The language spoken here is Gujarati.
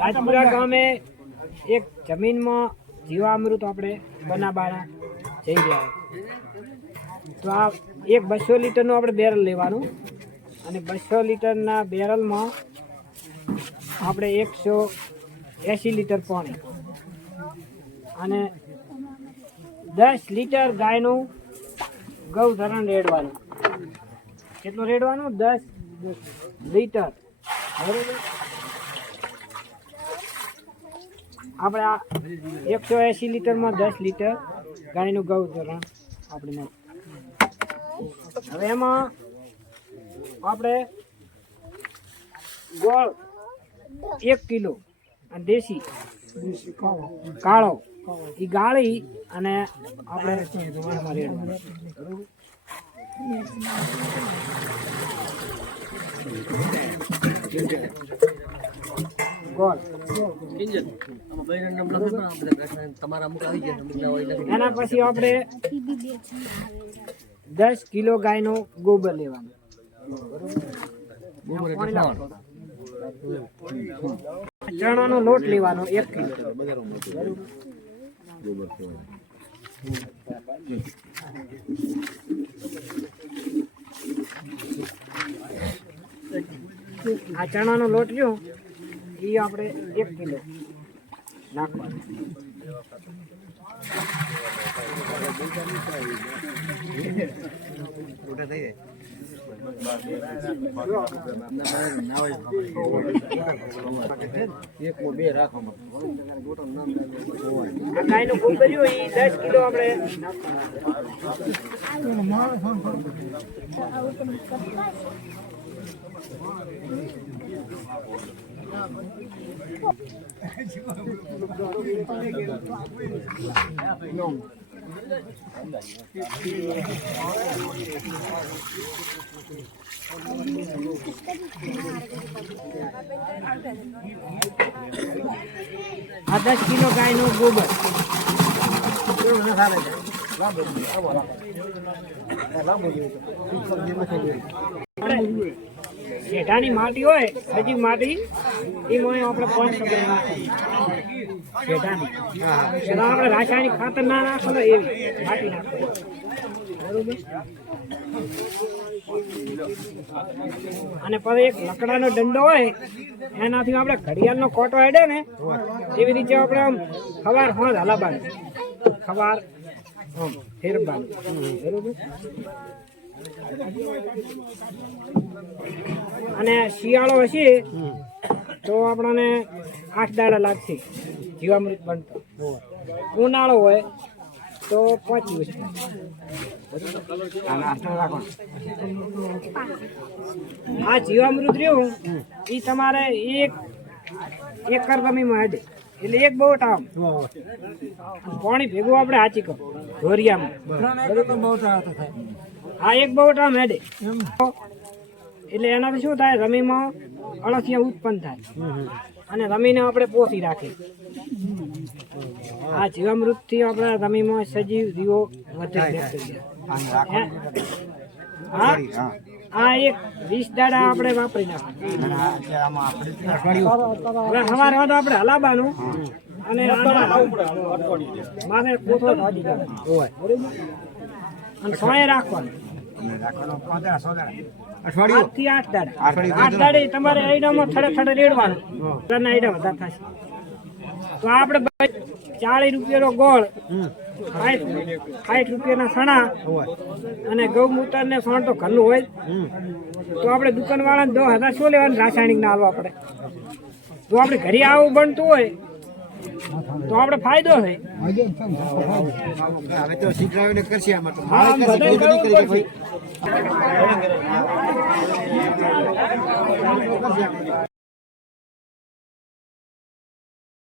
રાજપુરા ગામે એક જમીનમાં જીવામૃત આપણે બનાવવાના જઈ રહ્યા તો આ એક 200 લીટરનું આપણે બેરલ લેવાનું અને 200 લીટરના બેરલમાં આપણે 180 લીટર પાણી અને 10 લીટર ગાયનું ગૌધરણ રેડવાનું. કેટલું રેડવાનું? 10 લીટર. બરોબર. આપણે આ 180 લીટરમાં 10 લીટર ગાયનું ગૌધરણ આપણે હવે એમાં આપણે ગોળ 1 કિલો અને દેશી કાળો એ ગાળી અને આપણે એમાં રેડવાનું. ગોળ એના પછી આપણે 10 કિલો ગાયનો ગોબર લેવાનું. ચણાનો લોટ લેવાનો 1 કિલો. આ ચણાનો લોટ લ્યો એ આપણે 1 કિલો નાખવાનો. ગાયનું ગોબરિયું એ 10 કિલો આપણે આ 10 કિલો ગાયનું ગોબર શેઢાની માટી હોય હજી માટી એમાં આપણે 500 ગ્રામ નાખવાની. શેઢાની આપણે રાસાયણિક ખાતર ના નાખો ને એવી માટી નાખવાની. બરોબર. અને પછી એક લકડાનો દંડો હોય એનાથી આપણે ઘડિયાળનો કોટો હેડે ને એવી રીતે આપણે આમ ખવાર હોજ હલાવવાનું, ખવાર આમ ફેરવવાનું. બરોબર. અને શિયાળો હશે તો આપણને 8 દાડા લાગશે જીવામૃત બનતો. ઉનાળો હોય તો 5 દિવસ. આ જીવામૃત રહ્યું એ તમારે 1 એકર જમીનમાં હેડે એટલે 1 બોટ આમ પાણી ભેગું આપણે હાચી કરો ધોરિયામાં. આ 1 બોટ આમ હેડે એટલે એનાથી શું થાય, રમીમાં અળસિયા ઉત્પન્ન થાય અને રમીને આપણે પોષી રાખીએ. આ જીવામૃતથી આપણે રમીમાં સજીવ જીવો વધે. આ 20 દાડા આપણે વાપરી નાખીએ. સવારે આપણે હલાવવાનું અને માથે કોથળો ભાજી હોય અને સોય રાખવાનું. 7 થી 8 દાડા. 8 દાડે તમારે આઈડામાં થડે રેડવાનું. આઈડા વધારે થશે તો આપણે 40 રૂપિયાનો ગોળ, 60 રૂપિયાના સણા અને ગૌમૂત્ર ને સોણ તો ઘરનું હોય તો આપણે દુકાનવાળાને 10,000 શું લેવાનું રાસાયણિક ના હાલવા પડે. જો આપણે ઘરે આવું બનતું હોય તો આપણે ફાયદો છે. હવે તો શીખડાવીને કરશે આમાં તો